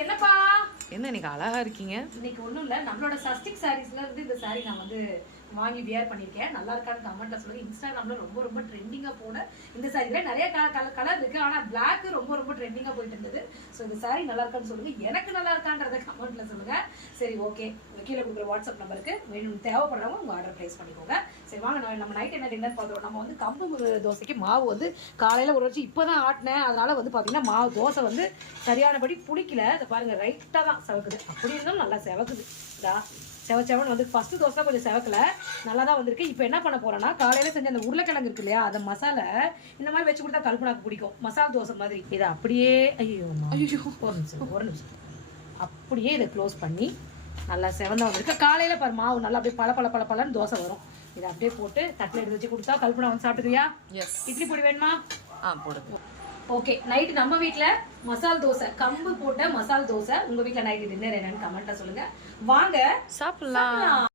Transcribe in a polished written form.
என்னப்பா என்ன இன்னைக்கு அழகா இருக்கீங்க? இன்னைக்கு ஒண்ணும் இல்ல, நம்மளோட சஸ்டிக் சாரீஸ்ல இருந்து இந்த சாரி நான் வந்து வாங்கி வியர் பண்ணிருக்கேன். நல்லா இருக்கான்னு கமெண்ட்ல சொல்லுங்க. இன்ஸ்டாகிராம்ல ரொம்ப ட்ரெண்டிங்கா போன இந்த சாரில நிறைய கலர் இருக்கு. ஆனா பிளாக் ரொம்ப ட்ரெண்டிங்கா போயிட்டு இருந்தது. ஸோ இந்த சாரி நல்லா இருக்கான்னு சொல்லுங்க. எனக்கு நல்லா இருக்கான்றத கமெண்ட்ல சொல்லுங்க. சரி, ஓகே. கீழே கொடுக்குற வாட்ஸ்அப் நம்பருக்கு வேணும் தேவைப்படுறவங்க உங்க ஆர்டர் பிளேஸ் பண்ணிக்கோங்க. சரி வாங்க, நம்ம நைட் என்ன டின்னர் பார்த்துருவோம். நம்ம வந்து கம்பு தோசைக்கு மாவு வந்து காலையில ஒரு வச்சு இப்பதான் ஆட்டினேன். அதனால வந்து பாத்தீங்கன்னா மாவு தோசை வந்து சரியானபடி பிடிக்கல. அதை பாருங்க, ரைட்டா தான் செவக்குது. அப்படி இருந்தாலும் நல்லா செவக்குது. செவன்னு வந்து ஃபர்ஸ்ட் தோசை கொஞ்சம் செவக்கல, நல்லா தான் வந்திருக்கு. இப்போ என்ன பண்ண போறேன்னா, காலையில செஞ்ச அந்த உருளைக்கிழங்கு இருக்கு இல்லையா, அந்த மசாலா இந்த மாதிரி வச்சு கொடுத்தா கல்பனாக்கு பிடிக்கும். மசால் தோசை மாதிரி இதை அப்படியே ஒரு நிமிஷம் அப்படியே இதை க்ளோஸ் பண்ணி நல்லா செவந்தா வந்திருக்கு. காலையில பாரு மாவு நல்லா அப்படியே பழன்னு தோசை வரும். இதை அப்படியே போட்டு தட்டில் எடுத்து வச்சு கொடுத்தா கல்பனா வந்து சாப்பிட்டுக்கிறியா? இட்லி பொடி வேணுமா? போடுங்க. ஓகே, நைட்டு நம்ம வீட்ல மசால் தோசை, கம்பு போட்ட மசால் தோசை. உங்க வீட்ல நைட்டு டின்னர் என்னன்னு கமெண்ட்ல சொல்லுங்க. வாங்க சாப்பிடலாம்.